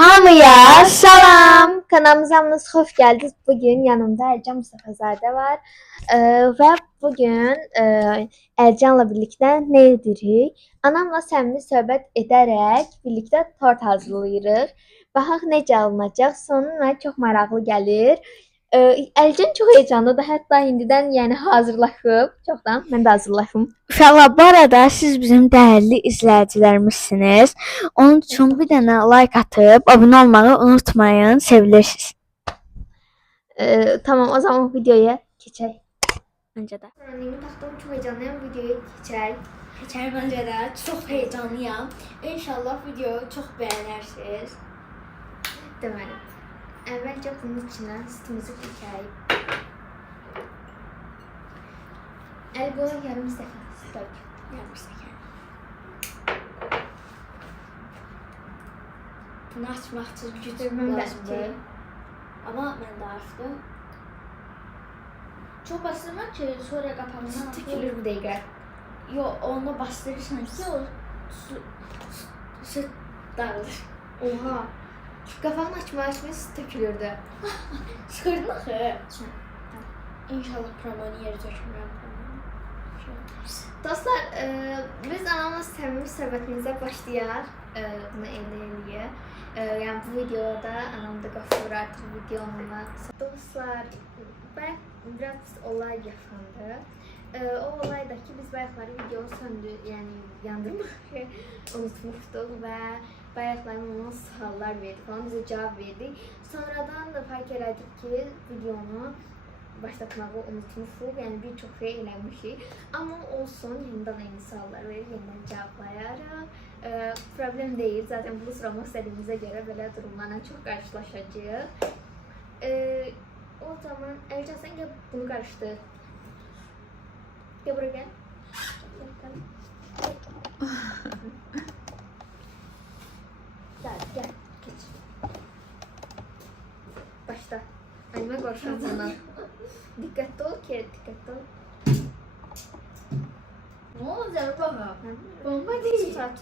Hamıya salam. Kanalımıza hamınız hoş geldiniz. Bugün yanımda Ercan Mustafazade var. Ve bugün Ercan'la birlikte ne edirik? Anamla səmimi söhbət edərək birlikte tort hazırlayırıq. Baxaq necə alınacaq. Sonu mənə çox maraqlı gəlir. Ercan çox heyecanlıdır. Hətta indidən yəni hazırlaşıb. Çoxdan mən də hazırlaşım. Uşaqlar, bu arada siz bizim değerli izləyicilərimizsiniz. Onun için bir dənə like atıp abone olmayı unutmayın. Sevilirsiniz. Tamam, o zaman videoya keçək. Bence de. Annemi taxdım, çox heyecanlıyam. Videoya keçək. Geçer bence de. Çok heyecanlıyım. İnşallah videoyu çok beğenirsiniz. Deməli, əvvəlcə bunun içinə sütümüzü dökək. Bunu yarım stəkan süt dök. Yarım stəkan. Bunu açmaq üçün güc lazımdır. Ama mən də açdım. Çok bastırma ki sonra kapanma. Süt tökülür bu dəqiqə. Yo, onda bastırırsan ki o süt dağılır. Oha. Qapağını açmağa süt tökülürdü. Çıxırdın axı. İnşallah pramoni yeri tökmürəm. Dostlar, biz anamla səmimi söhbətimizə başlayaq. Bunu eləyə. Yəni bu videoda anam da qapır artıq videonuna. Dostlar, biraz olay yaşandı. O olaydakı biz bayaqları videonu yəni yandırmağı unutmuşduq və bayaqları ona suallar verdik falan, bizə cavab verdik. Sonradan da fark elədik ki, videonu başlatmağı unutmuşuq, yəni bir çox şey eləmişik. Amma olsun, yenidən eyni suallar verir, yenidən cavablayarıq. Problem deyil, zaten bunu sormaq istədiyimizə görə belə durumlarla çox qarşılaşacağıq. O zaman Ercan, sən gəl bunu qarışdır. Gel buraya gel. Gel. Geç. Başla. Anneme korkacağım sana. Dikkatli ol ki, dikkatli ol. Ne olacak baba? Bomba değil. Tut.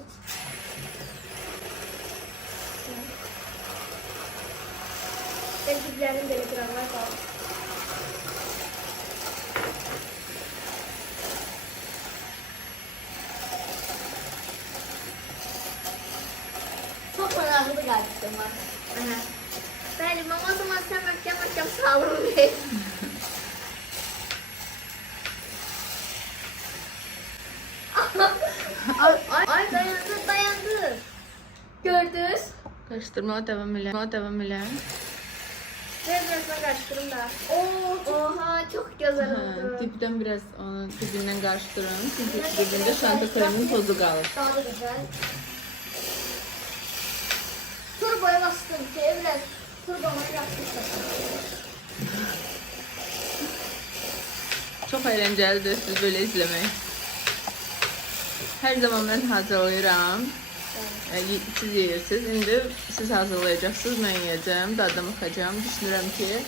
Diplerin böyle kırarlar kaldı. Çok önemli bir gerçekten var. Bəli, mama o zaman sən möhkəm sağlığını ver. Ay dayandı. Gördünüz? Karıştırmaya devam edelim. Biraz ben karıştırım da. Oha, çok güzel oldu. Dipten biraz onun dibinden karıştırın. Çünkü dibinde şanta kremin tozu kalır. Daha da güzel. Turboya bastım ki biraz turbomu yapmıştım. Çok eğlencelidir siz böyle izlemeyi. Her zaman ben hazırlayıram. Siz yeyirsiniz. Şimdi siz hazırlayacaksınız. Ben yiyeceğim. Dadına bakacağım. Düşünürüm ki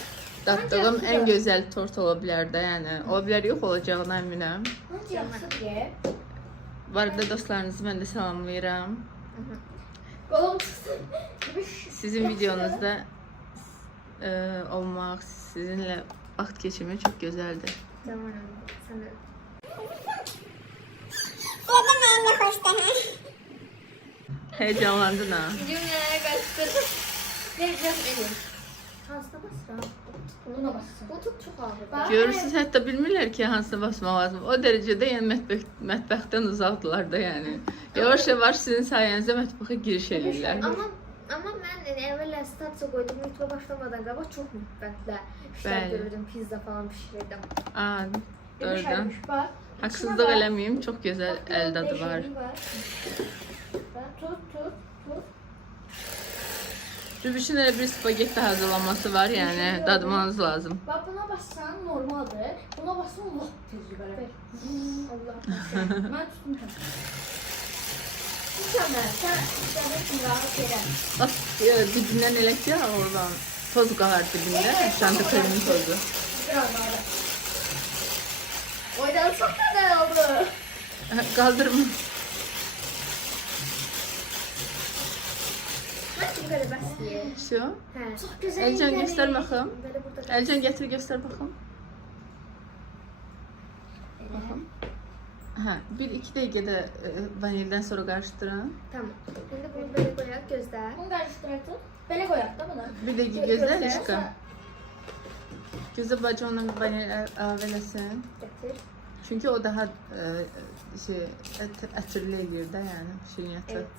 daddığım en güzel tort olabilir de yani. Olabilir yok olacağına eminim. Nasıl yapsın diye. Bu arada dostlarınızı ben de salamlayıram. Kolum çıksın. Sizin videonuzda olmak, sizinle vakit geçirmek çok güzeldi. Tamam, sana. Heyecanlandın ha. Cümleye karıştırdım. Biraz elim. Hansına basra. Bunu da bassın. Bu tut çok ağır. Görürsünüz, hatta bilmirlər ki, hansına basmaq lazım. O dərəcədə yəni mətbəxdən uzaqdılar da yəni. Yavaş-yavaş sizin sayənizdə mətbəxə giriş edirlər. Ama ben evvela statüse koydum. YouTube'a başlamadan galiba çok mutfakla işler Bəli. görürdüm. Pizza falan pişirirdim. Aa, doğrudan. Bak. Haksızlıq eləməyim, çox gözəl əl dadı var. Tut. Rübüşün Rübüşün elə bir spagetti hazırlanması var, yəni dadmanız lazım. Bak buna bassan normaldir. Buna bassan Allah tecrübələr. Allah. Ben tutmuşum. Mükemmel. Sen şimdi rahat yerem. Bax, dibindən elə ki, oradan toz qalar dibində, şanta kremin tozu. Biraz daha da. Oydan çok güzel oldu. Qaldırma. Hadi belə bəsləyir. Şu. Hə. Çox gözəl. Elcan göstər baxım. Belə burada Elcan gətir göstər baxım. Baxım. Hə, 1-2 dəqiqədə vanildən sonra qarışdırın. Tamam. İndi bunu belə qoyaq, gözlər. Bunu qarışdıracaq. Belə qoyaq da buna. 1 dəqiqə gözlə Rişka. Gözlə bacı ondan vanil əlavə eləsin. Gətir. Çünki o daha ətirli eləyir də, yəni şirniyyatı. Evet.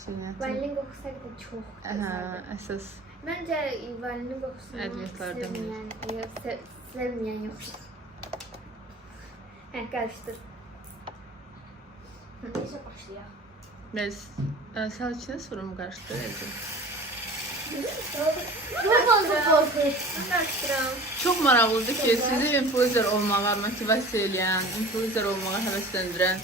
Şirniyyatı. Vanilin qoxusu da çox Hə, gözəldir. əsas. Məncə vanilin qoxusunu Ədviyyatlardan sevməyən yoxdur. Hə, qarışdır. Necə başlayaq? Biz sal içinə sonra mı qarışdır Elcan? Çox fazla qorxur. Mən qarışdıram. Çox maraqlıdır ki, sizi influencer olmağa motivasiya edən, influencer olmağa həvəsləndirən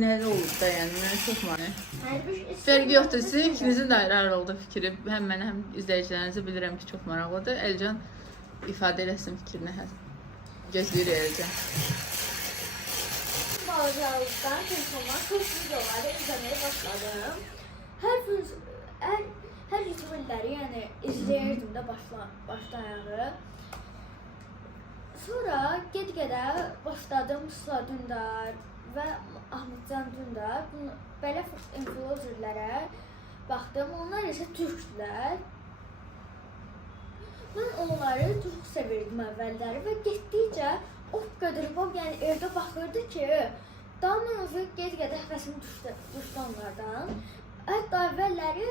nə olub da, yəni mənə çox maraqlı. Fərqi yoxdur, sizin ikinizin də ayrı-ayrı fikri, həm mənə, həm izləyicilərinizə bilirəm ki, çox maraqlıdır. Elcan ifadə eləsin fikrini, gözləyir Elcan. Balacalıqdan telefondan çox videoları izləməyə başladım. Hər YouTuberləri, yəni izləyirdim də başdan ayağı. Sonra get-gedə başladım Musa Dündar və Ahmetcan Dündar. Belə influencerlərə baxdım. Onlar isə türkdülər. Mən onları çox sevirdim əvvəlləri və getdikcə o qədər yəni evdə baxırdı ki, daha mən get-gedə həvəsim düşdü onlardan. Hətta əvvəlləri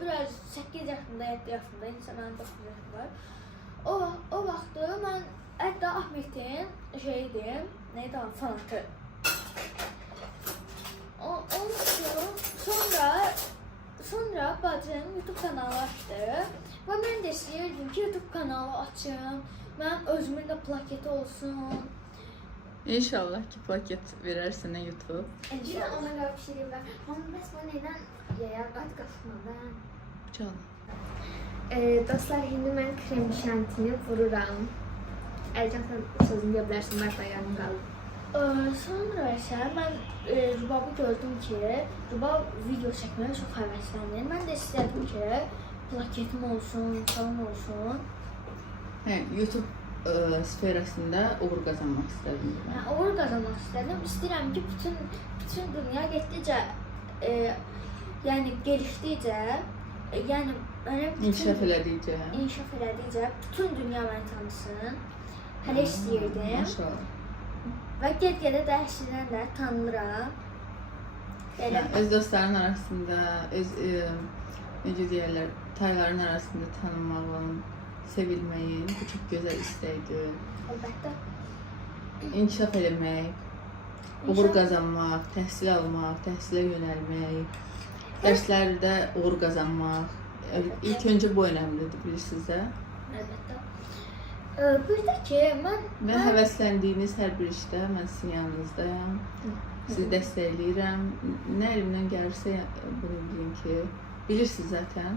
biraz 8 yaşında, 7 yaşında, insə mənim 9 yaşım var. O vaxtı mən hətta Ahmetin şeydim, neydi o, fanatı. Sonra bacım YouTube kanalı açdı və mən də istəyirdim ki, YouTube kanalı açım, mənim özümün də plaketi olsun. İnşallah ki, plaket verərsən YouTube. Bir də ona görə bir şey deyirlər. Amma bəs bu nədən yayar? Qat qaçmadan. Canım. Dostlar, indi mən krem şantini vururam. Elcan, sən sözünü deyə bilərsən, mən yarım qalıb. Sonra isə mən Rubabı gördüm ki, Rubab video çəkməyə çox həvəslənir. Mən də istədim ki, plaketim olsun, falan olsun. Hə, YouTube sferasında uğur qazanmaq istədim. Yəni, uğur qazanmaq istədim. İstəyirəm ki, bütün dünya getdikcə, yəni gelişdikcə, yəni mənə İnkişaf elədikcə. İnkişaf elədikcə bütün dünya məni tanısın. Hələ istəyirdim. Maşallah. Və get-gedə dərsindən də tanınıram. Elə Öz dostların arasında, öz necə deyirlər, tayların arasında tanınmağın, sevilməyin bu çox gözəl istəkdir. əlbəttə. İnkişaf eləmək, uğur qazanmaq, təhsil almaq, təhsilə yönəlmək, dərslərdə uğur qazanmaq. İlk öncə bu önəmlidir, bilirsiniz də. Əlbəttə. Bir də ki, mən Və həvəsləndiyiniz hər bir işdə mən sizin yanınızdayam. Sizi dəstəkləyirəm. Nə əlimdən gəlirsə bunu bilin ki, bilirsiniz zaten.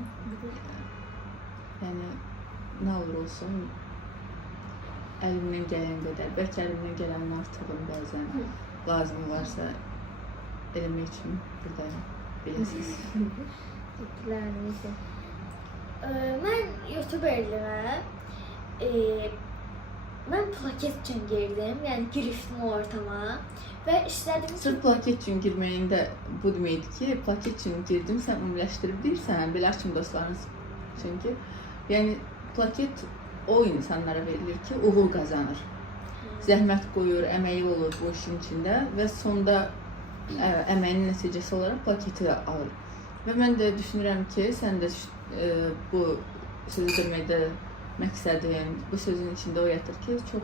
Yəni nə olur olsun əlimdən gələn qədər, bəlkə əlimdən gələnin artığını bəzən lazım varsa eləmək üçün buradayım, bilirsiniz. Fikirlərinizi. Mən YouTuberliyimə mən plaket üçün girdim, yəni girişdim o ortama və istədim ki, Sırf plaket üçün girməyin də bu deməkdir ki, plaket üçün girdim, sən ümumiləşdirib deyirsən, belə açım dostlarınız üçün ki, yəni plaket o insanlara verilir ki, uğur qazanır. Zəhmət qoyur, əməyi olur bu işin içində və sonda əməyin nəticəsi olaraq plaketi alır. Və mən də düşünürəm ki, sən də bu sözü deməkdə məqsədin, bu sözün içində o yatır ki, çox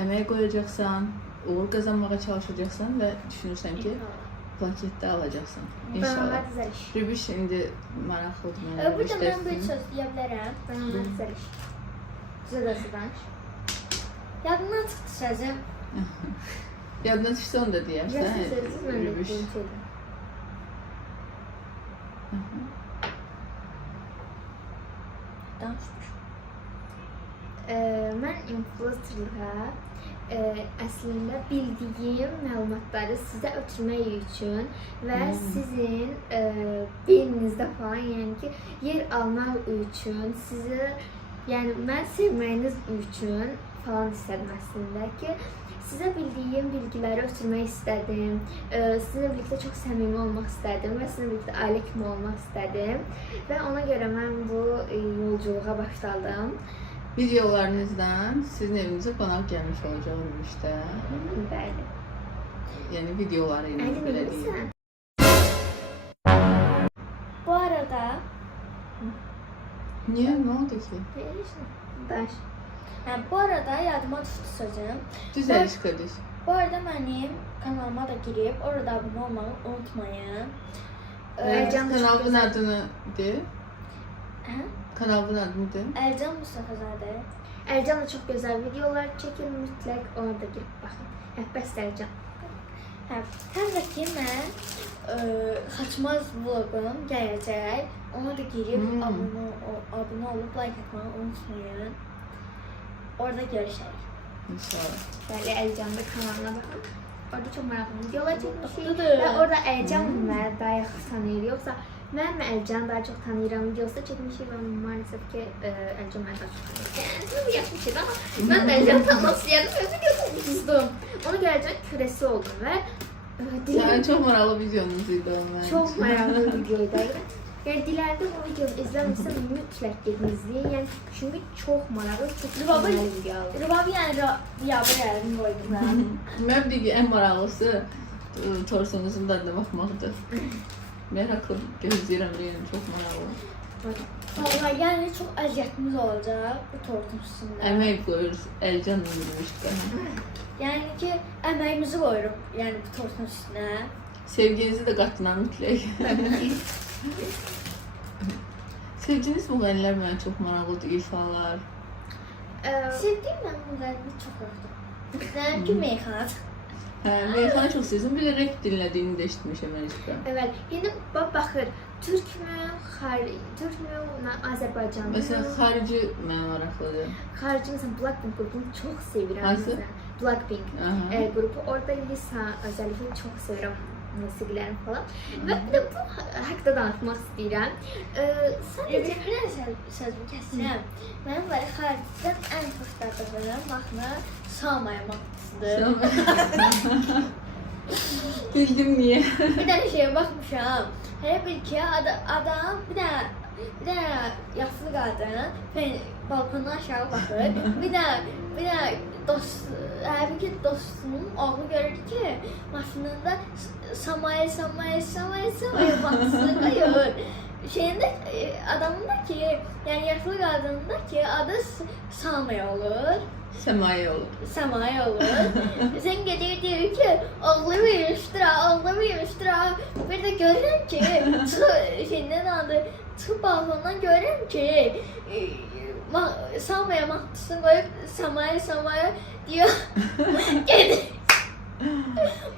əmək qoyacaqsan, uğur qazanmağa çalışacaqsan və düşünürsən ki, plaketdə alacaqsan. İnşallah. Düzəliş. Rübiş indi maraqlıdır mənə. burada mən bir söz deyə bilərəm. Düzəliş. Düzəliş. Yadımdan çıxdı sözüm. Yadına düşsə onu da deyərsən. Sözsüz mən Rübiş. etdiyim şeydir. Danışmış. Mən influencerlığa əslində bildiyim məlumatları sizə ötürmək üçün və sizin beyninizdə falan, yəni ki, yer almaq üçün, sizi, yəni mən sevməyiniz üçün falan istədim əslində ki, sizə bildiyim bilgiləri ötürmək istədim. Sizinlə birlikdə çox səmimi olmaq istədim və sizinlə birlikdə ailə kimi olmaq istədim və ona görə mən bu yolculuğa başladım. Videolarınızdan sizin evinizə qonaq gəlmiş olacaq ümumiyyətlə. Bəli. Yəni videoları ilə belə deyim. Bu arada Niyə? Nə oldu ki? Daş. bu arada yadıma düşdü sözüm. Düzəliş qediş. Bu arada mənim kanalıma da girib orada abunə olmağı unutmayın. Kanalın adını de. Hə? Kanalın adını de. Əlcan Mustafazadə. Əlcanla çox gözəl videolar çəkir, mütləq ona da girib baxın. Bəs Əlcan. Həm də ki mən Xaçmaz vloqum gələcək. Ona da girib abunə olub like atmağı unutmayın. Orada görüşək. İnşallah. Bəli, Əlcanın kanalına baxın. Orada çox maraqlı videolar çəkmişik Maraqlıdır. və orada Əlcan məni daha yaxşı tanıyır. Yoxsa mən Əlcanı daha çox tanıyıram videosu da çəkmişik və maalesef ki Əlcan məni daha çox tanıyır. Yəni yaxşı şeydir, amma mən Əlcanı tanımaq istəyirdim, özü gözüm ona görə Əlcanın kürəsi oldum və Yəni çox maraqlı videonuz idi o mənim çox üçün. maraqlı videoydu. Yəni dilərdə bu videonu izləmirsən mütləq gedin izləyin. Yəni çünki çox maraqlı, çox maraqlı videodur. Rübabi yəni Rübabi yərini qoydum mən. Mən bir ən maraqlısı torsunuzun dadına baxmaqdır. Meraklı gözləyirəm, yəni çox maraqlı. Vallahi yəni çox əziyyətimiz olacaq bu tortun üstündə. Əmək qoyuruz, Əlcan yürümüşdü. Yəni ki, əməyimizi qoyuruq yəni bu tortun üstünə. Sevginizi də qatına mütləq. Sevdiyiniz müğənnilər mənə çox maraqlıdır, ifalar. Sevdiyim mən müğənni çox yoxdur. Nədir ki, meyxana. Hə, meyxana çox sevdim. Bir də rap dinlədiyini də eşitmişəm Əliska. Evet, indi baxır, Türkmü, Azərbaycanlı. Məsələn, xarici mənə maraqlıdır. Xarici məsələn Blackpink qrupunu çox sevirəm. Hansı? Blackpink Aha. qrupu. Orada Lisa özellikle çox sevirəm musiqilərini falan. Və bir də bu haqqda danışmaq istəyirəm. Sadəcə Bir sözümü kəsəcəm. Mənim belə xaricdən ən xoşladığım mahnı Samaya mahnısıdır. Bildim niyə. Bir dənə şeyə baxmışam. Hələ bil ki, adam bir dənə yaşlı qadın balkondan aşağı baxır. Bir də hələ ki dostunun oğlu görür ki, maşınında Samaya mahnısını qoyur. Şeyində adamın da ki, yəni yaşlı qadının da ki, adı Samaya olur. Səmaya olur. Samaya olur. Sen gelir diyor ki oğlu vermiştir ha, oğlu vermiştir ha. Bir de görürüm ki şeyinden adı çıkıp balkondan görürüm ki Samaya mahnısını koyup Samaya diyor.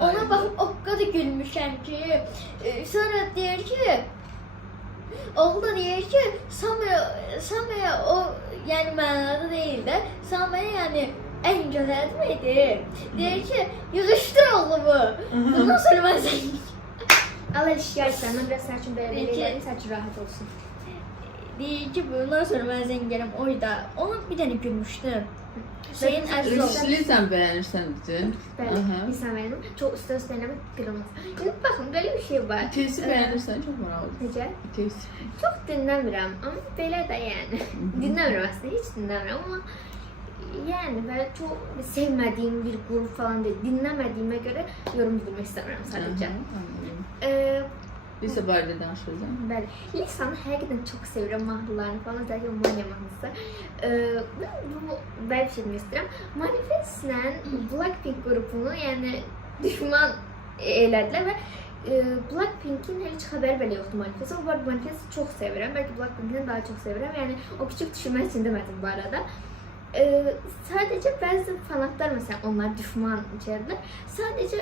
Ona bakıp o kadar gülmüşəm ki sonra diyor ki oğlu da diyor ki Samaya o yani mənada değil de Samaya yani en güzel miydi? Diyor ki yığıştır oğlumu. Bundan sonra ben sen al eşya senden biraz saçın böyle Peki. verelim, saçın rahat olsun. diyor ki bundan sonra ben zenginim oyda. Onu bir tane gülmüştüm. Şeyin əziz olsun. Rüsli sən bəyənirsən dedin. Bəli, Aha. insan benim çok üstə eləmək qırılmaz. Şimdi bakın böyle bir şey var. Tezi bəyənirsən, çox maraqlıdır. Necə? Tezi. Çox dinləmirəm, amma belə də yəni. Dinləmirəm əslində, heç dinləmirəm amma yəni belə çox sevmədiyim bir qrup falan deyil. Dinləmədiyimə görə yorum bildirmək istəmirəm sadəcə. Lisa barədə danışırsan. Bəli. Lisanı həqiqətən çox sevirəm mahnılarını falan, özellikle Mania mahnısı. Bu belə bir şey demək istəyirəm. Manifestlə Blackpink qrupunu yəni düşman elədilər və Blackpink'in heç xəbəri belə yoxdur Manifestə. O var Manifest'i çox sevirəm. Bəlkə Blackpink'dən daha çox sevirəm. Yəni o küçük düşürmək üçün demədim bu arada. Sadəcə bəzi fanatlar məsələn onlar düşman içərdilər. Sadəcə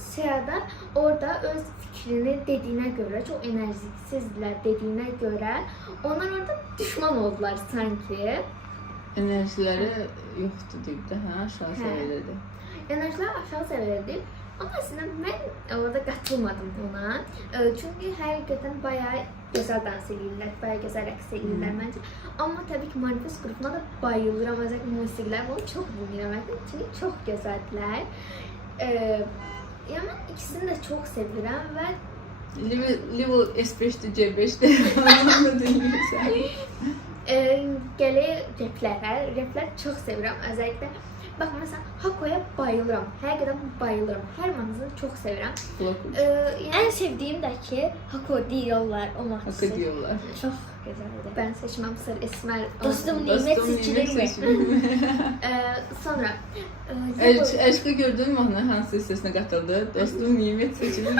Siyada orada öz fikrini dediyinə görə, çox enerjiksizlər dediyinə görə onlar orada düşman oldular sanki. Enerjiləri yoxdur deyib də, hə, aşağı Hə. səviyyədə. Enerjilər aşağı səviyyədə. Amma əslində mən orada qatılmadım buna. Çünki həqiqətən bayağı gözəl dans edirlər, bayağı gözəl rəqs edirlər məncə. Amma təbii ki, manifest qrupuna da bayılıram. Özellikle musiqilər bunu çox dinləmək. Çünki çox gözəldirlər. Yəni mən ikisini də çox sevirəm və Level S5'də, C5'də onu dinləyirsən. Gəlir replərə. Replər çox sevirəm. Özellikle bax məsələn Hakoya bayılıram. Həqiqətən bayılıram. Hər mahnısını çox sevirəm. Ən sevdiyim də ki, Hako deyirlər o Haqq mahnısı. diyorlar. Çox gözəldir. Ben seçmem Sır Esmer. Dostum nimət seçilirmi? Sonra Eşqi gördüğün mahnı hansı hissəsinə qatıldı? Dostum nimət seçilir.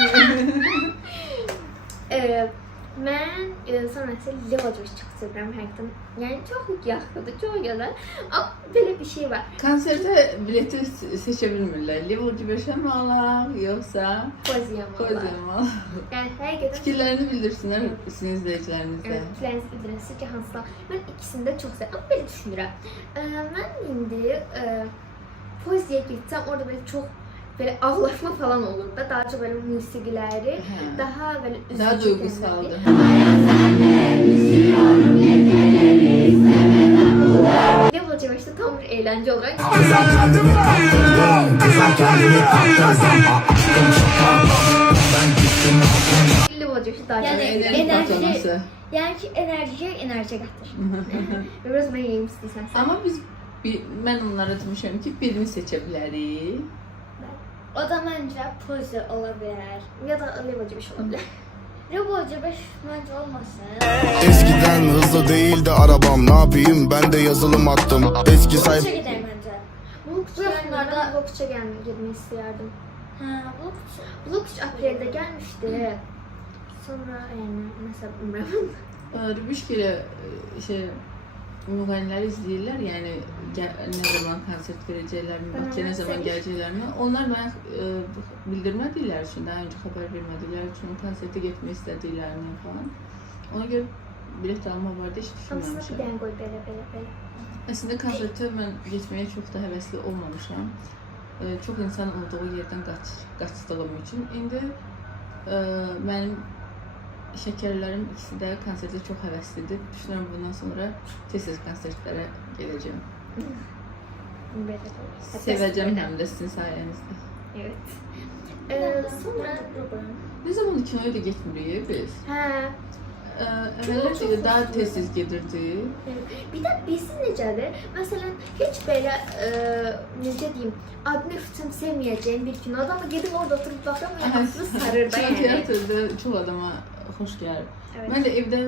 mən sonra isə Levacoş çox sevirəm həqiqətən. Yəni çox yaxşıdır, çox gözəl. Amma belə bir şey var. Konsertə bileti seçə bilmirlər. Level C5'ə mi alaq, yoxsa Poziyam var. Kozya mı alaq? Yəni həqiqətən Fikirlərini bildirsinlər sizin izləyicilərinizdə. fikirlərinizi bildirin ki, hansılar. Mən ikisini də çox sevirəm. Amma belə düşünürəm. Mən indi Poziyə getsəm, orada belə çox belə ağlaşma falan olur da. Daha çox belə musiqiləri Hə. daha belə Daha üzücü duygusaldır. Level C5'te tam bir eğlence olarak Level C5'te daha çok Yani Enerji enerji- patlaması. Yəni ki, enerji qatır. Biraz mən yeyim istəyirsən sən. Amma mən onlara demişəm ki, birini seçə bilərik. O da məncə pozi ola bilər. Ya da Level C5 olabilir. Roboca 5 məncə olmasın. Eskiden hızlı değildi arabam, ne yapayım ben de yazılım attım. Eski Poza sayfa gedək məncə. Blokçu Bırakmadı. ben Blokçu'ya girmeyi isterdim. Hə, bu kutu. Blokçu April'de gelmişti. Sonra yani mesela bilmiyorum. Rübüşk ilə müğənniləri izləyirlər, yəni nə zaman konsert verəcəklərini, Bakıya nə zaman gələcəklərini. Onlar mənə bildirmədikləri üçün, daha öncə xəbər vermədikləri üçün konsertə getmək istədiklərini falan. Ona görə bilet alma vardı, heç Hamısına bir düşünməmişəm. tane koy böyle. Əslində konsertə mən getməyə çox da həvəsli olmamışam. Çox insan olduğu yerdən qaçdığım üçün. İndi mənim şəkərlərim ikisi də konsertə çox həvəslidir. Düşünürəm bundan sonra tez-tez konsertlərə gedəcəm. Böyle. Sevəcəm həm də sizin sayənizdə. Evet. Sonra Ne zaman kinoya da getmirik biz? Əvvəllər də daha tez-tez gedirdik. bir de bilsin necədir? Məsələn, heç belə necə deyim, adını öyrənməyəcəyim bir kinoda amma gedib orada oturub baxıram və hamısı sarır da yəni. Teatrda çox adama xoş gəlir. Evet. Mən də evdə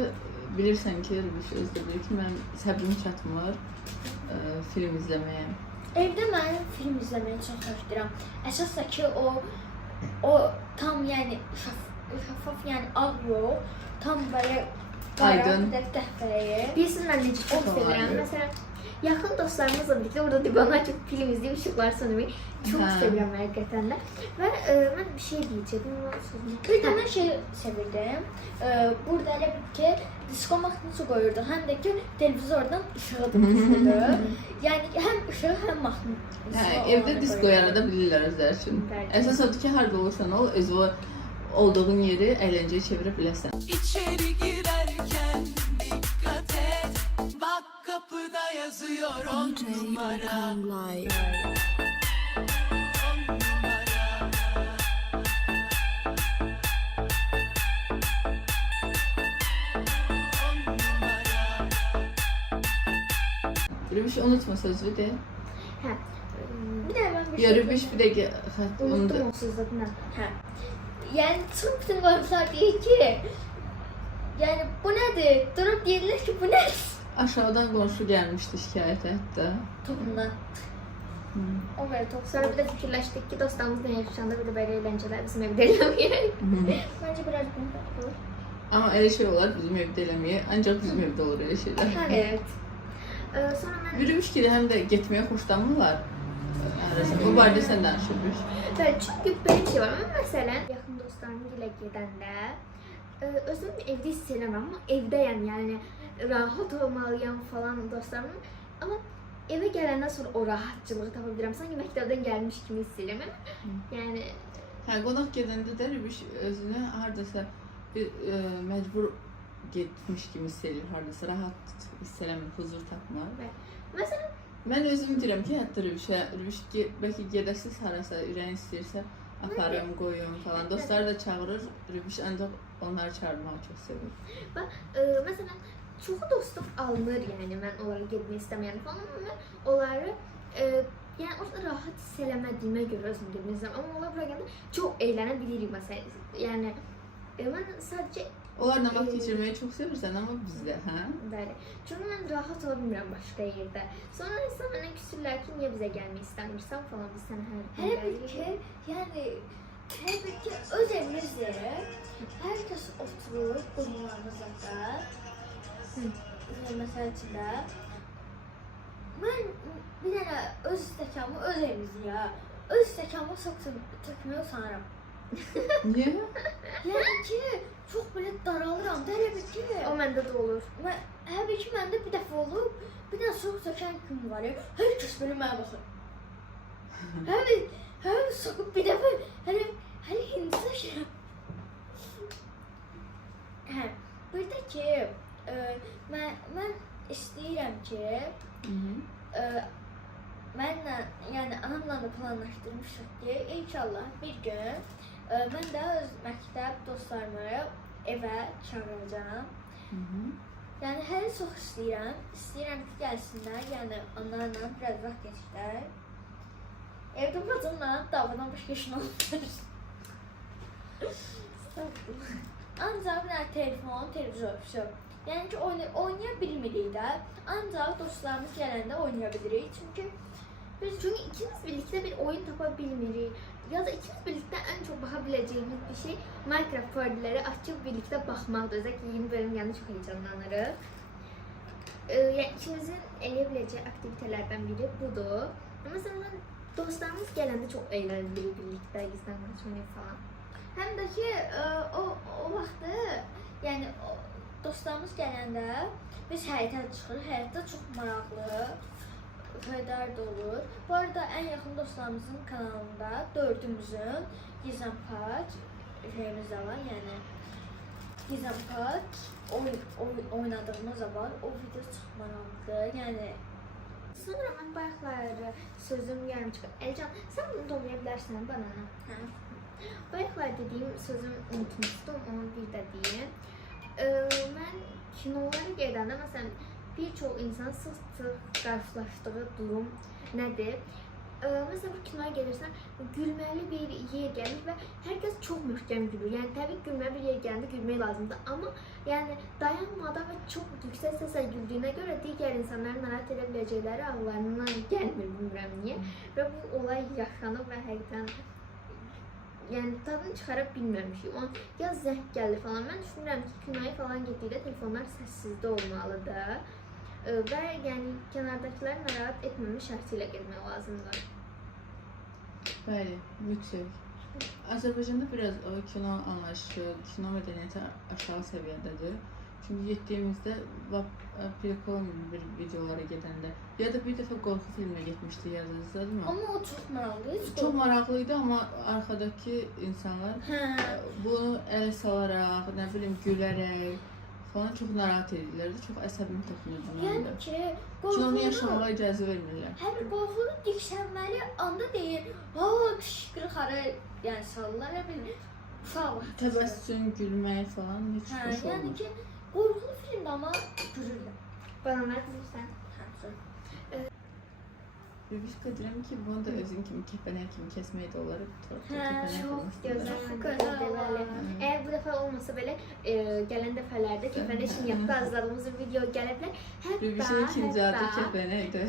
bilirsən ki, bir şey özdə bilir ki, mən səbrim çatmır film izləməyə. Evdə mən film izləməyi çox xoşlayıram. Əsas da ki, o tam yəni şəffaf, yəni ağ yox, tam belə Aydın. qəhvəyi. Bilsin mən necə çox Çok sevirəm. ayrı. Məsələn, yaxın dostlarımızla birlikdə orada divana açıb film izləyib işıqlar sönümü çox Hə. sevirəm həqiqətən də. Və mən bir şey deyəcəkdim, amma sözünü. Bir də mən şey sevirdim. Burada elə bir ki, disko mahnısı qoyurdu. Həm də ki, televizordan işığı da düşürdü. Yəni həm işığı, həm mahnı. Evdə disko yarada bilirlər özləri üçün. Əsas odur ki, harda olursan ol, öz o olduğun yeri əyləncəyə çevirə biləsən. İçeri girerken dikkat et. Bak kapıda yazıyor 10 numara. 10 numara. Rübüş unutma sözü de. Hə. Bir də mən bir Ya şey Rübüş bir də Unuttum o sözlərini. Hə. Yəni çıxıb bütün qonşular deyir ki, yəni bu nədir? Durub deyirlər ki, bu nədir? aşağıdan qonşu gəlmişdi şikayət hətta. Topundan. O qədər top Sonra bir də fikirləşdik ki, dostlarımızla yaşayanda bir də belə əyləncələr bizim evdə eləməyək. Məncə biraz bunu olur. Amma elə şey olar bizim evdə eləməyə, ancaq bizim evdə olur elə şeylər. Evet. Sonra mən Rübüş ki həm də getməyə xoşlanmırlar. O barədə sən danışırmış. Bəli, çünki belə bir şey var. Mən məsələn yaxın dostlarımın ilə gedəndə özümü evdə hiss eləmirəm, amma evdəyəm, yəni rahat olmalıyam falan dostlarımın. Amma evə gələndən sonra o rahatçılığı tapa bilirəm. Sanki məktəbdən gəlmiş kimi hiss edirəm. Yəni Hə, qonaq gedəndə də Rübiş özünü hardasa bir məcbur getmiş kimi hiss edir, hardasa rahat hiss eləmir, huzur tapmır. məsələn Mən özüm deyirəm ki, hətta Rübiş bəlkə gedəsiz harasa, ürəyin istəyirsə aparım, qoyum falan. Dostları da çağırır, Rübiş ancaq onları çağırmağı çox sevir. Məsələn, çoxu dostum alınır, yəni mən onlara getmək istəməyən falan, amma onları yəni orada rahat hiss eləmədiyimə görə özüm getmək istəyirəm. Amma onlar bura gələndə çox əylənə bilirik məsələn. Yəni mən sadəcə Onlarla vaxt keçirməyi çox sevirsən, amma bizdə, hə? bəli. Çünki mən rahat ola bilmirəm başqa yerdə. Sonra isə mənə küsürlər ki, niyə bizə gəlmək istəmirsən falan, biz sənə hər gün Hələ bir gəlirik. ki, yəni hələ bir ki, öz evimizdir. Hər kəs oturur, qonaqlarımızla da. Məsəl üçün də mən bir dənə öz stəkanımı öz evimizdir ya. Öz stəkanımı tökməyə usanıram. Niyə? Yəni ki, çox belə daralıram. Hələ bir ki, O məndə də olur. hələ bir ki, məndə bir dəfə olub, bir dənə soğuk tökən gün var ya, hər kəs belə mənə baxır. Hələ soğuk bir dəfə, hələ hindi tökürəm. Hə, bir də ki, mən istəyirəm ki, mənlə, yəni anamla da planlaşdırmışıq ki, inşallah bir gün mən də öz məktəb dostlarımı evə çağıracağam. Yəni hələ çox istəyirəm ki, gəlsinlər, yəni onlarla biraz vaxt keçirək. Evdə bacımla davadan başqa işin olmur. Ancaq bir dənə telefon, televizor, şey. Yəni ki, oynaya bilmirik də, ancaq dostlarımız gələndə oynaya bilirik. Çünki ikimiz birlikdə bir oyun tapa bilmirik. Ya da ikimiz birlikdə ən çox baxa biləcəyimiz bir şey Minecraft partiləri açıb birlikdə baxmaqdır. Özellikle yeni bölüm gələndə çox heyecanlanırıq. Yəni ikimizin eləyə biləcəyi aktivitelərdən biri budur. Məsələn, dostlarımız gələndə çox əyləniririk birlikdə, gizlən qaçmayı falan. həm də ki, o vaxtı, yəni dostlarımız gələndə biz həyətə çıxırıq. Həyətdə çox maraqlı şeylər də olur. Bu arada ən yaxın dostlarımızın kanalında dördümüzün Gizem Park şeyimiz də var. Yəni Gizem Park oynadığımız zaman o video çox maraqlıdır. Yəni Sonra mən bayaqları sözüm yarım çıxır. Elcan, sən bunu doğraya bilərsən bana. hə. Bayaqlar dediyim sözüm unutmuşdum, onu bir də deyim. Mən kinolara gedəndə, məsələn, bir çox insan sıx-sıx qarşılaşdığı durum nədir? Məsələn, bu kinoya gedirsən, gülməli bir yer gəlir və hər kəs çox möhkəm gülür. Yəni, təbii ki, gülməli bir yer gələndə gülmək lazımdır. Amma yəni, dayanmadan və çox yüksək səslə güldüyünə görə digər insanların narahat edə biləcəkləri ağlarından gəlmir, bilmirəm niyə. Və bu olay yaşanıb və həqiqətən yəni tadını çıxara bilməmişik. Ya zəng gəlir falan. Mən düşünürəm ki, kinoya falan getdikdə telefonlar səssizdə olmalıdır. Və yəni kənardakiləri narahat etməmək şərti ilə getmək lazımdır. Bəli, yüksək. Azərbaycanda biraz o kino anlayışı, kino mədəniyyəti aşağı səviyyədədir. Çünki getdiyimizdə Prikol bir videolara gedəndə ya da bir dəfə qorxu filminə getmişdik, yazırsınızmı? Amma o çox maraqlı. Çox maraqlıydı, amma arxadakı insanlar bunu ələ salaraq, nə bilim, gülərək falan çox narahat edirlərdi, çox əsəbimi toxunurdu Yəni məndə. ki, Kinonu yaşamağa icazə vermirlər. Hər qorxulu diksənməli anda deyir, qışqırıq yəni sallar, uşaq var. Təbəssüm, gülmək falan heç Hə, xoş yəni olmur. ki, qorxulu filmdə amma gülürlər. Bana deyirsən? Hə, söz. Bir deyirəm ki, bunu da özün kimi kəpənək kimi kəsmək də olar. Çox gözəl. gözəl. Əgər bu dəfə olmasa belə gələn dəfələrdə kəpənək üçün yaxda hazırladığımız bir video gələ bilər. Bir şey ikinci adı kəpənəkdir.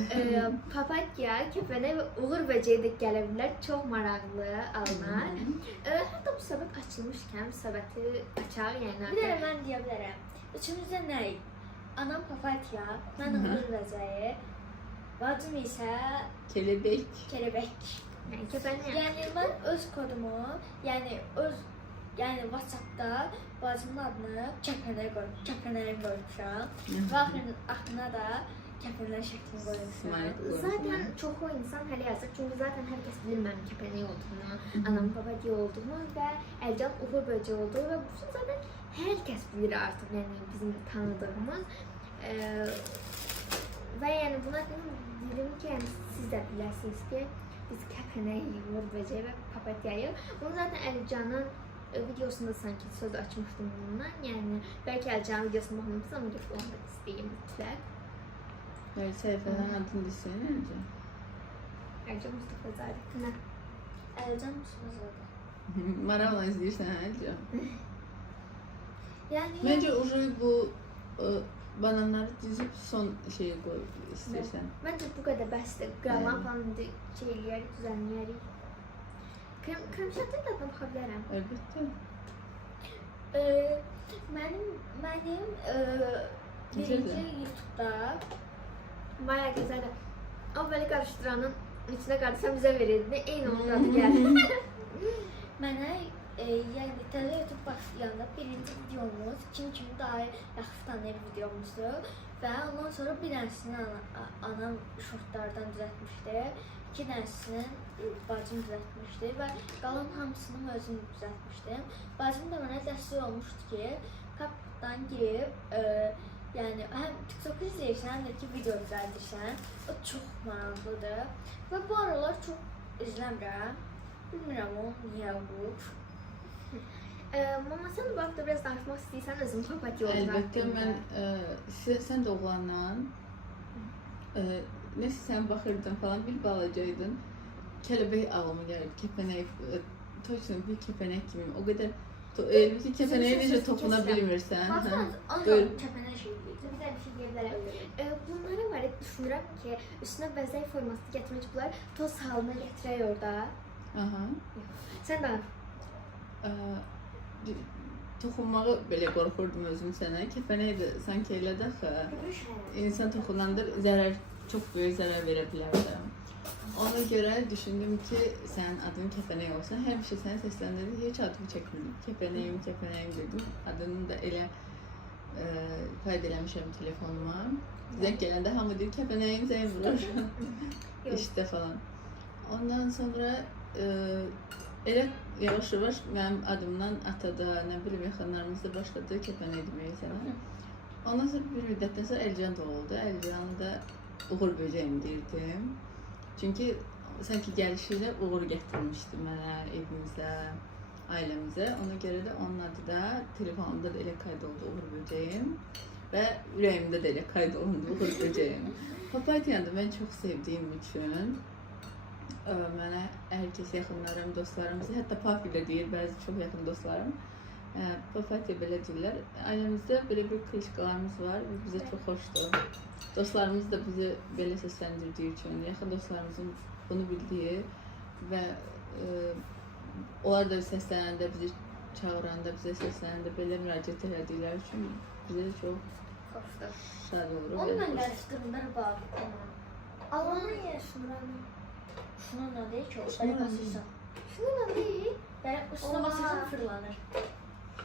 Papatya, kəpənək və uğur böceyi də gələ bilər. Çox maraqlı alınır. Hətta bu söhbət açılmışkən söhbəti açaq, yəni. Bir dənə mən deyə bilərəm. Üçümüzdə nə? Anam papatya, mən uğur böceyi, bacım isə Kelebək. kelebək. Yəni kəpənək. Yəni mən öz kodumu, yəni WhatsApp-da bacımın adını kəpənək qoymuşam. Və axırına da kəpənək şəklini qoyursan. Smile qoyursan. Zaten çoxu insan hələ yazır. Çünki zaten hər kəs bilir mənim kəpənək olduğumu, anam papatya olduğumu və Əlcan uğur böceği olduğu və bunu zaten hər kəs bilir artıq, yəni bizim tanıdığımız. Və yəni buna deyirəm ki, yəni siz də biləsiniz ki, biz kəpənək, uğur böceği və papatyayı. Bunu zaten Əlcanın videosunda sanki söz açmışdım bundan. Yəni bəlkə Əlcanın videosunu baxmamışsınız, amma gəlib onu da istəyim mütləq. Yani səhifənin adını desene önce. Əlcan Mustafa Zadə. Nə? Əlcan Mustafazadə. Maraqla izləyirsən Əlcan. Yəni Məncə ucu bu bananları dizib son şeyi qoy istəyirsən. Məncə bu qədər bəsdir. Qraman falan şey eləyərik, düzənləyərik. Krem şanti dadına baxa bilərəm. Əlbəttə. mənim Necədir? birinci YouTube-da Bayağı gözəldir. O belə qarışdıranın içinə qarışsan bizə verirdin. Eyni onun dadı gəldi. mənə yəni təzə YouTube başlayanda birinci videomuz kim daha yaxşı tanıyır videomuzdur və ondan sonra bir dənəsini anam şortlardan düzəltmişdi, iki dənəsini bacım düzəltmişdi və qalan hamısını özüm düzəltmişdim. Bacım da mənə dəstək olmuşdu ki, kapdan girib yəni həm TikTok izləyirsən, həm də ki video düzəldirsən. O çox maraqlıdır və bu aralar çox izləmirəm. Bilmirəm o niyə bu. Mama sən bu hafta biraz danışmaq istəyirsən özün papatya olduğunu. Əlbəttə mən sən də oğlanla nəsə sən baxırdın falan bir balacaydın. Kələbək ağlıma gəldi. Kəpənək точно bir kəpənək kimi. O qədər ki kəpənəyə necə toxuna bilmirsən. Baxın, Buyur. ancaq kəpənək şey deyil. Bir də bir şey deyə bilərəm. Bunlara var düşünürəm ki, üstünə bəzək forması gətirmək bunlar toz halına gətirək orada. Aha. Sən də Toxunmağı belə qorxurdum özüm sənə. Kəpənək də sanki elə də insan toxunanda çox böyük zərər verə bilərdi. Ona görə düşündüm ki, sənin adın kəpənək olsun. Həmişə səni səsləndirdim, heç adımı çəkmirdim. Kəpənəyim dedim. Adını da elə qayd eləmişəm telefonuma. Zəng gələndə hamı deyir, kəpənəyim zəng vurur. İşdə falan. Ondan sonra elə yavaş-yavaş mənim adımdan atada, nə bilim, yaxınlarımız da başladı kəpənək deməyə sənə. Ondan sonra bir müddətdən sonra Əlcan da oldu. Əlcanı da uğur böcəyim deyirdim. Çünki sanki gəlişilə uğur gətirmişdi mənə, evimizə, ailəmizə. Ona görə də onun adı da telefonumda da elə qayd oldu uğur böcəyim və ürəyimdə də elə qayd olundu uğur böcəyim. Papatyanı da mən çox sevdiyim üçün mənə hər kəs yaxınlarım, dostlarım, hətta Papi də deyir bəzi çox yaxın dostlarım. Papatya belə deyirlər. Ailəmizdə belə bir klişkalarımız var və bizə çox xoşdur. Dostlarımız da bizi belə səsləndirdiyi üçün, yaxın dostlarımızın bunu bildiyi və onlar da səslənəndə, bizi çağıranda, bizə səslənəndə belə müraciət elədikləri üçün bizə çox xoşdur. şad oluruq. Onu mən qarışdırımdır bax. Alana yaşıram. Şuna nə deyir ki, o belə basırsan. Şunu nə deyir? Belə üstünə basırsan fırlanır.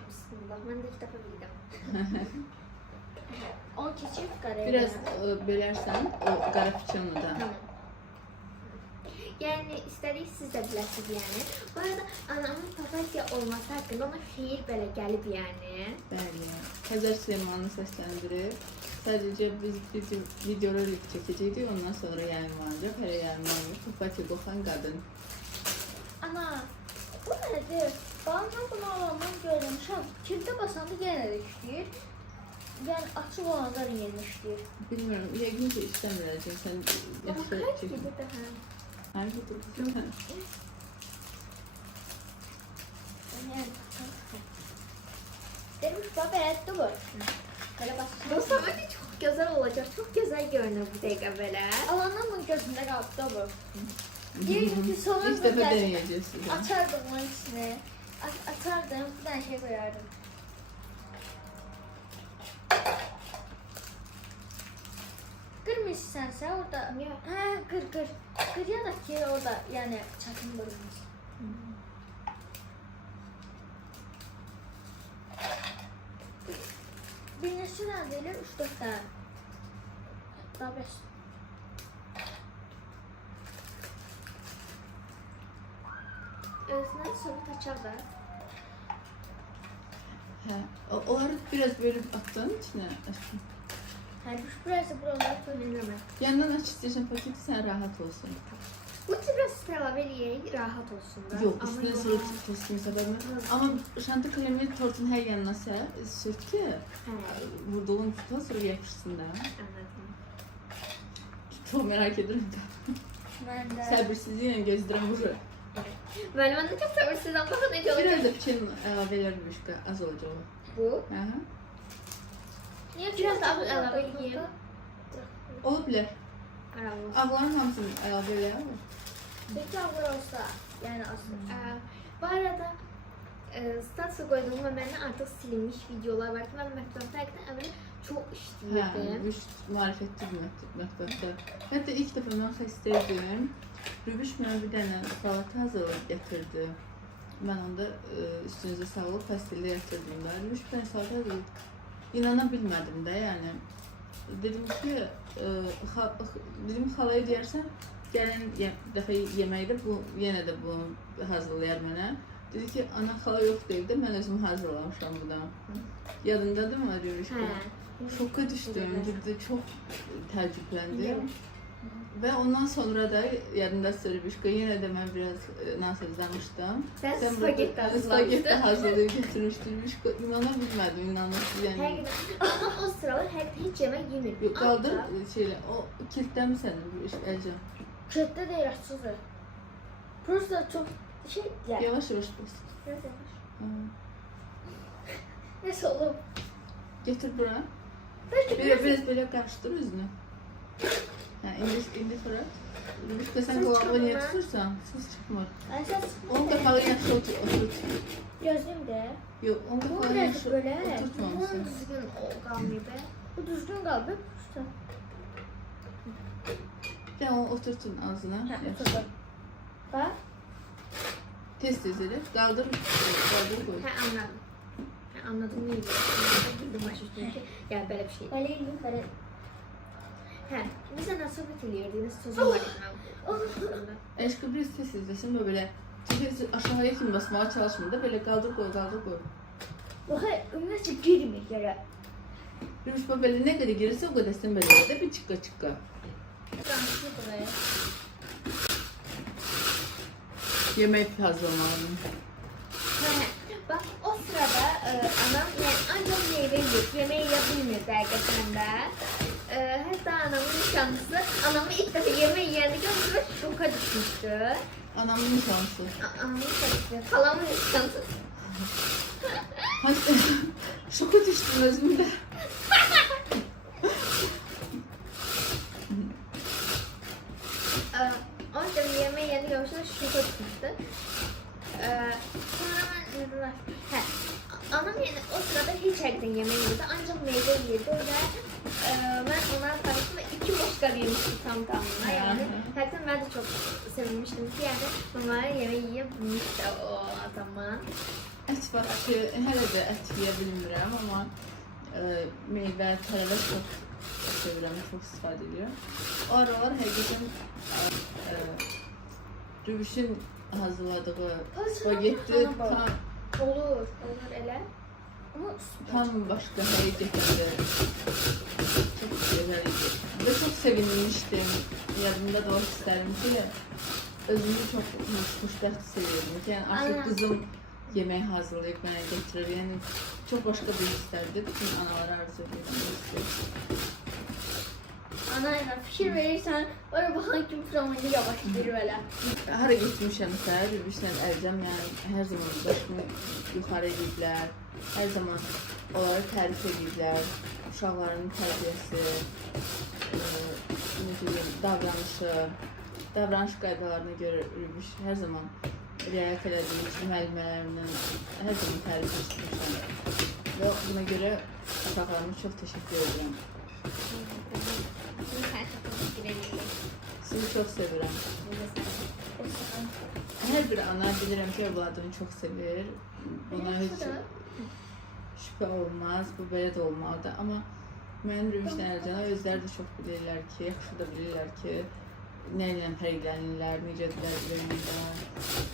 Bismillah, mən də iki dəfə bildim. Onu keçib qaraya. Biraz bölərsən o qara piçonu da. Tamam. Yəni istədik siz də biləsiniz yəni. Bu arada anamın papatya olması haqqında ona xeyir belə gəlib yəni. Bəli. Xəzər Süleymanı səsləndirib. Sadəcə biz video rolik çəkəcəkdik, ondan sonra yayınlanacaq. Hələ yayınlanmır. Papatya qoxan qadın. Ana, bu nədir? Bax, mən bunu alandan görmüşəm. Kildə basanda yenə də işləyir. Yəni açıq olanda da yenə işləyir. Bilmirəm, yəqin ki istəmirəcək. Sən Amma yaxşı kaç çəkin. gibi daha? Harbi dursun. Yəni, demiş, bax, belə dur. Belə basırsan. Dostlar bence çok güzel olacak. Çok güzel görünür bu dəqiqə belə. Alandan bunun gözündə qalıb da bu. Deyirdim ki, sonra İlk dəfə denəyəcəksiniz. açardım onun içine. Açardım, bir tane şey koyardım. Kırmışsansa orada, kır. Kır ya da ki orada yani çatın bölünmüş. Bir neçə dənə deyilər, 3-4 dənə. Daha beş. Özüne söhbət açar da. Hə, onları biraz bölüb atdın içinə. Aşkım. Hani burası buralar Bilmirəm. Yandan aç istəyirsən paketi, sən rahat olsun. Bu tür biraz süt əlavə eləyək, rahat olsun da. Yox, üstünə sürüb tostum səbəbini. Amma şanti kremi tortun hər yanına sür ki, Hə, vurduğun tuta sonra yapışsın da. anladım. Çok merak ediyorum da. Ben de. Səbirsizliklə gözləyirəm vurur. Mən də çox səbirsizəm. Baxın necə olacaq. Biraz da piçin əlavə elərmiş ki, az olacaq o. Bu. Aha. Niyə biraz daha əlavə eləyim? Ola bilər. Aralıq. Ağların hamısını əlavə elər. Peki abla olsa yani aslında. Bu arada statüsə qoyduğum və məndən artıq silinmiş videolar var ki, mən məktəbdə həqiqətən əvvəl çox Hə, işləyirdim. Rübüş marifətli bir mətbəqdə. Hətta ilk dəfə mən xəstəydim. Rübüş mənə bir dənə salat hazırlayıb gətirdi. Mən onda üstünüzə sağlıq pastildə yatırdım da. Rübüş bir dənə salat hazırlayıb. İnana bilmədim də, yəni. Dedim ki, dedim xalaya deyərsən, gəlin dəfə yeməkdə bu, yenə də bunu hazırlayar mənə. Dedi ki, ana xala yox deyib də mən özüm hazırlamışam buna. Yadındadır mı Rübüş? Hə. Şoka düşdüm, ciddi çox təəccübləndim. Və ondan sonra da yadımda Rübüşka yenə də mən biraz nasızlamışdım. Sən spagetti hazırlamışdın. Spagetti hazırlayıb gətirmişdim. Rübüşka inana bilmədim, inanmışdı yəni. Həqiqətən. Amma o sıralar həqiqətən heç yemək yemirdim. Yox, qaldır şeylə, o kilitləmirsən Rübüş, Əlcan. Kötü değil açsızı. Просто çok şey ya. Yavaş yavaş bas. Biraz yavaş. Ha. Neyse oğlum. Getir bura. Belki Biraz belə qarışdır üzünü. Hə, indi fırlat. Rübüşka sən qulağına niyə tutursan? Ses çıxmır. Ben sen Onun qapağı yaxşı oturt. gözlüğüm de. Yox, onun Bu qapağı biraz yaxşı böyle. oturtmamışsın. Düzgün o qalmayıb. Bu düzgün kaldı. İşte. Bir də onu oturtun ağzına. Ha, Yaxşı. oturdu. Bak. Tez elə. Qaldır qoy. Hə, anladım. Hə, anladım, niyə bildim başa düşdüm ki, yəni belə bir şey. Böyle yiyeyim böyle. Hə, biz nə söhbət eləyirdiniz, sözüm var idi. Eşqi biraz tez izləsin belə. Çünki aşağıya kimi basmağa çalışmır da belə qaldır qoy. Bak üniversite girmiyor yere. Rübüş belə nə qədər girirsə o qədər sən belə də bir çıqqa. Danışma buraya. Yemək hazırlamalıyım. Hə, bax, o sırada anam yəni ancaq meyvə yiyib, yemək yeyə bilmirdi həqiqətən də. Hətta anamın nişanlısı, anamı ilk dəfə yemək yeyəndə görmüşdü, şoka düşmüşdü. Anamın nişanlısı. Anamın nişanlısı, xalamın nişanlısı. Hadi şoka düşdüm özümdə. Orada yemək yeyəndə görmüşdü, şoka düşmüşdü. Sonra mən dedilər, hə, anam yəni o sırada heç həqiqətən yemək yedi, ancaq meyvə yedi və mən ona tanışdım və 2 boşqab yemişdim tam tamına. Yəni həqiqətən mən də çox sevinmişdim ki, yəni onlara yemək yeyə bilmişdi o zaman. Ət var ki, hələ də ət yeyə bilmirəm, amma meyvə, tərəvəz çox sevirəm, çox istifadə edirəm. O aralar həqiqətən Rübüşün hazırladığı spagetti Olur elə. Ama tam başqa həqiqətdə çox gözəl idi. Və çox sevinmişdim. Yadımda da o hisslərim ki, özümü çox xoşbəxt sevirdim ki, yəni artıq qızım yemək hazırlayıb mənə gətirir. Yəni çox başqa bir hisslərdir. Bütün analar arzu edir. anayla fikir verirsen oraya bakan kim programını yavaştırır böyle. Hara getmişəmsə, Rübüşlə Əlcəm, yəni hər zaman başımı yuxarı ediblər. Hər zaman onları tərif ediblər. Uşaqların tərbiyəsi, necə deyim, davranış qaydalarına görə Rübüş hər zaman riayət elədiyim üçün müəllimələrimdən hər zaman tərif etmişəm. Və buna görə uşaqlarıma çox təşəkkür edirəm. Sizi çox sevirəm. Hər bir ana bilirəm ki, övladını çox sevir. Buna heç şübhə olmaz, bu belə də olmalıdır. Amma Mənim Rübüşlə Əlcana özləri də çox bilirlər ki, yaxşı da bilirlər ki, nə ilə fərqlənirlər, necədirlər ürəyində.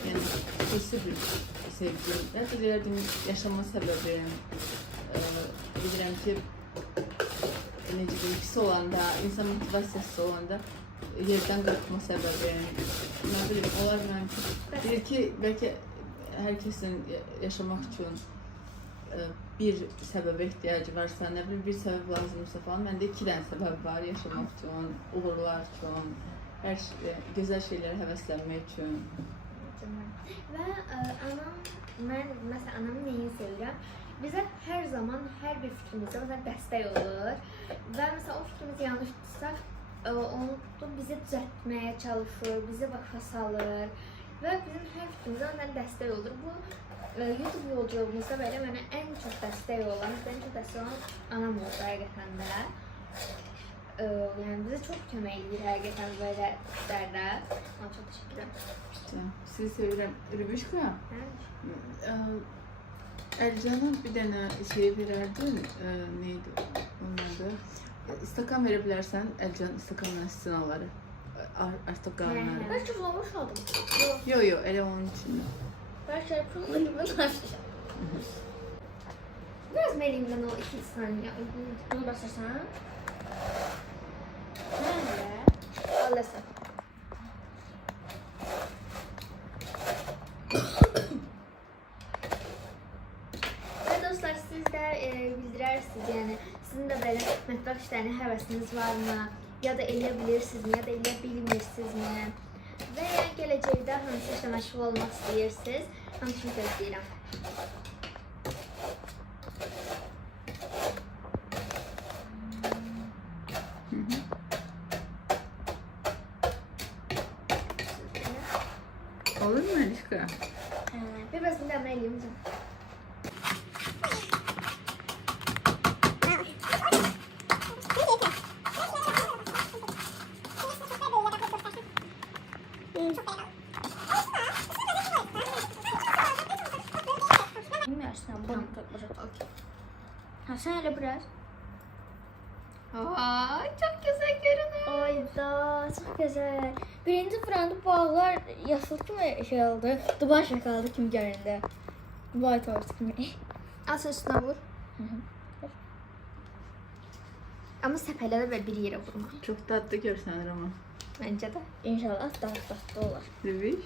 Yəni, xüsusi bir sevgi. Mən də deyərdim, yaşama səbəbim, bilirəm ki, necə deyim, pis olanda, insan motivasiyası olanda yerdən qalxma səbəbim. Nə bilim, onlar mənim üçün. Deyir ki, bəlkə hər kəsin yaşamaq üçün bir səbəbə ehtiyacı varsa, nə bilim, bir səbəb lazımdırsa falan, məndə 2 dənə səbəb var yaşamaq üçün, uğurlar üçün, hər gözəl şeylərə həvəslənmək üçün. Və məsələn, anamı nəyi sevirəm? Bizə hər zaman, hər bir fikrimizdə məsələn, dəstək olur və məsələn, o fikrimiz yanlışdırsa, onu bizi düzəltməyə çalışır, bizi başa salır və bizim hər fikrimizdə ondan dəstək olur. Bu YouTube yolculuğumuzda belə mənə ən çox dəstək olan, anam oldu həqiqətən də. Yəni bizə çox kömək edir həqiqətən belə işlərdə. Ona çox təşəkkür edirəm. Sizi sevirəm. Rübüşka, Əlcana bir dənə şey verərdin, neydi onun adı? İstakan verə bilərsən, Əlcan istakanla sizin onları. Artıq qalmaları. Bəlkə olmuş oldum. Yo, elə onun üçün. Bəlkə pullarımı qarşılayacağım. Biraz elimdən o 2 saniyə. Bunu basarsan. Nerede? Alırsın. Və dostlar, siz də bildirərsiniz, yəni sizin də belə mətbəx işlərinə həvəsiniz varmı? Ya da eləyə bilirsinizmi, ya da eləyə bilmirsinizmi? Və ya gələcəkdə hansı işlə məşğul olmaq istəyirsiniz? Hamısını gözləyirəm. Olur mu Alişka? Biraz bir daha eləyim. Bilmiyorsun bunu okey. Ha sen öyle biraz. Ay, çok güzel görünüyor. Ayda çok güzel. Birinci franda bağlar yaşıl kimi şey oldu. Dubai şokolade kimi göründü. Dubai tortu kimi. Az üstüne vur. Ama səpələdə və bir yerə vurma. Çok tatlı görsənir ama. Məncə də. İnşallah daha tatlı olur. Rübüş.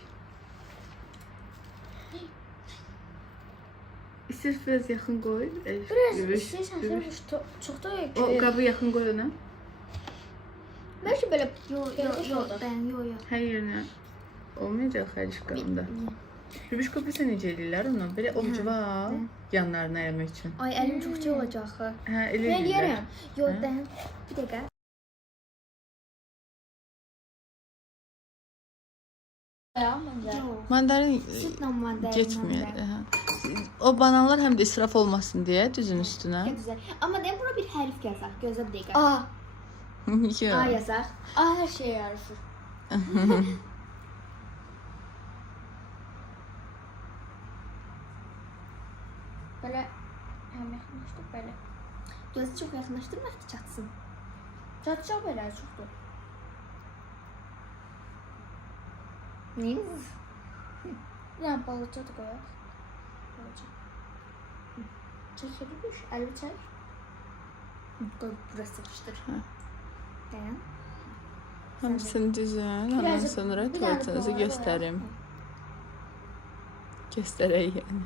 İstirf biraz yaxın qoy. Biraz Rübüş, istəyirsən Rübüş. sən çox da O qabı yaxın qoy ona. Belki belə Yo, ben yo. Hər yerinə olmayacaq Alişka'nda. Rübüş kopyası necə edirlər onu? Belə ovcuva al, yanlarına eləmək üçün. Ay, əlim çox şey olacaq. Hə, elə Ne edirlər. diyerem? Yo, Hə? ben bir dəqiqə. Ya bence. Yo. Mandarin Sütlə mandalina. getmir. Hə. O bananlar həm də israf olmasın deyə düzün üstünə. Güzel. Ama de bura bir hərf yazaq. Gözlə bir dəqiqə. A. A Yox. yazaq. A her şeye yarışır. Böyle hem yakınlaştık böyle. Gözü çox yaxınlaşdırmaq ki, çatsın. Çatacak böyle çıktı. Neyiniz? Yani balıkçı da koyar. Balıkçı. Çek bir elbi çek. Qoy, burası sıkışdır. Hə. Dayan. Hamısını düzün. Ondan Birazcık- sonra bir tortunuzu dakika, göstərim. Göstərək yəni.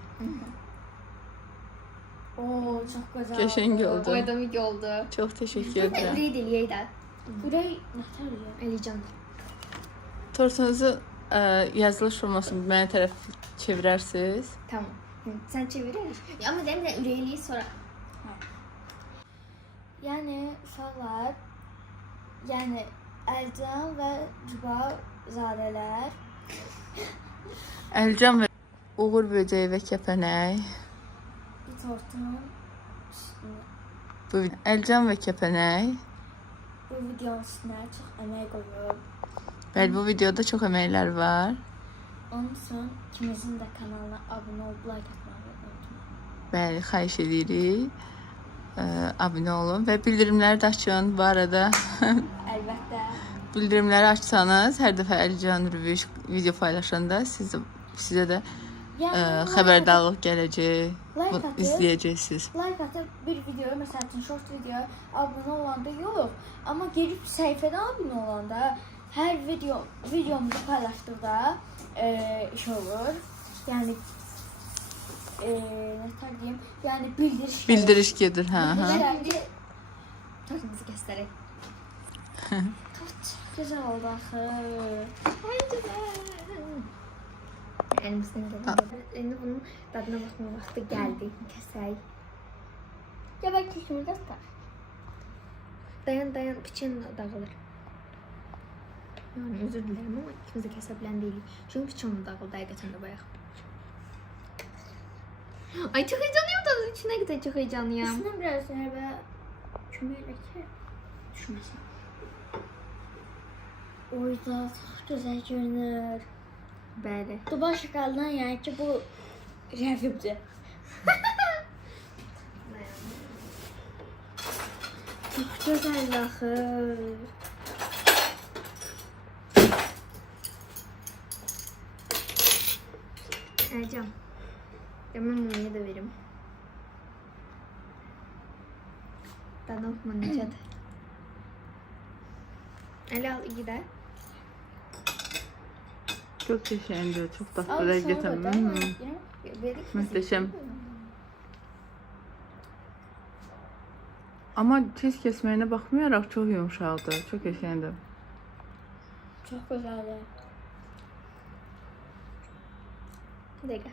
Oo çok güzel. Qəşəng oldu. Oydamik oldu. Çox təşəkkür Mən də edirəm. ürək diliyək də. Burayı nətər ya? Eləyəcəm. Tortunuzu yazılış formasını mənə tərəf çevirərsiniz. Tamam. Sen çevirir. Ya ama demin de ürəkliyi sonra. Yani uşaqlar, yani Əlcan və Cüba zadələr Əlcan və Uğur böcəyi və kəpənək. bir tortun üstünə, Bu Əlcan və kəpənək. bu videonun üstünə çox əmək qoyub. Bəli, bu videoda çox əməklər var. Onun üçün ikimizin də kanalına abunə olub like atmağı unutmayın. Bəli, xahiş edirik. abunə olun və bildirimləri də açın. Bu arada Əlbəttə. bildirimləri açsanız, hər dəfə Əlican Rüviş video paylaşanda sizə də xəbərdarlıq gələcək, Like atın. izləyəcəksiniz. Like atıb bir videoya, məsəl üçün short videoya abunə olanda yox, amma gelib səhifədə abunə olanda hər videomuzu paylaşdıqda iş olur. Yəni nə deyim? Yəni bildiriş. Bildiriş gedir, hə. Bildiriş. Tortumuzu göstərək. Çok güzel oldu axı. Əlimizdən gələn. İndi bunun dadına baxma vaxtı gəldi. Kəsək. Gəbək kimi dəstək. Dayan, piçin dağılır. Yəni, özür dilərim ama ikimiz də kəsə bilən deyilik. Çünki piçin dağıldı, həqiqətən də bayaq. Ay, çox heyecanlıyım da, içinə qədər çox heyecanlıyım. Üstünə biraz hərbə kömək elə ki, düşməsin. Oy da, çox gözəl görünür. Bəli. Dubai şokoladından yəni ki, bu rəvibdir. Çox gözəl axı. Əlcan. Mən bunu da verim. Dadına baxma necədir. Əli al, iyi də. Çox qəşəngdir, çox tatlı Al, həqiqətən. sonra da Verdik. Möhtəşəm. Amma tez kəsməyinə baxmayaraq çox yumşaqdır, çox qəşəngdir. Çox gözəldir. Bir dəqiqə.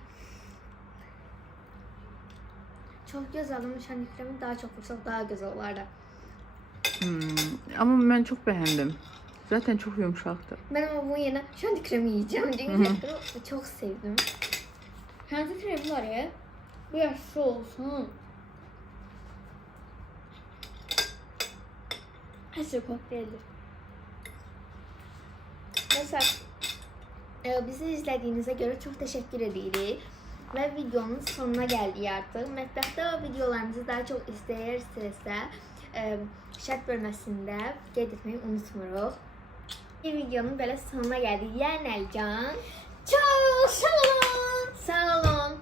Çox gözəl, amma şənliklərini daha çox vursaq daha gözəl olardı. Amma mən çox bəyəndim. Zaten çox yumşaqdır. Ben ama bunun yerine şanti kremi yiyeceğim. Çünkü çok sevdim. Hansı krem var ya? Bu yaşlı olsun. Həsə kokteylir. Mesela bizi izlediğinize göre çok teşekkür ediyoruz. Ve videonun sonuna geldik artık. Mətbəxdə videolarımızı daha çok istəyirsinizsə şərt bölməsində qeyd etmeyi unutmuruq. Videonun böyle sonuna geldik. Yəni Əlcan. Çox sağ olun. Sağ olun.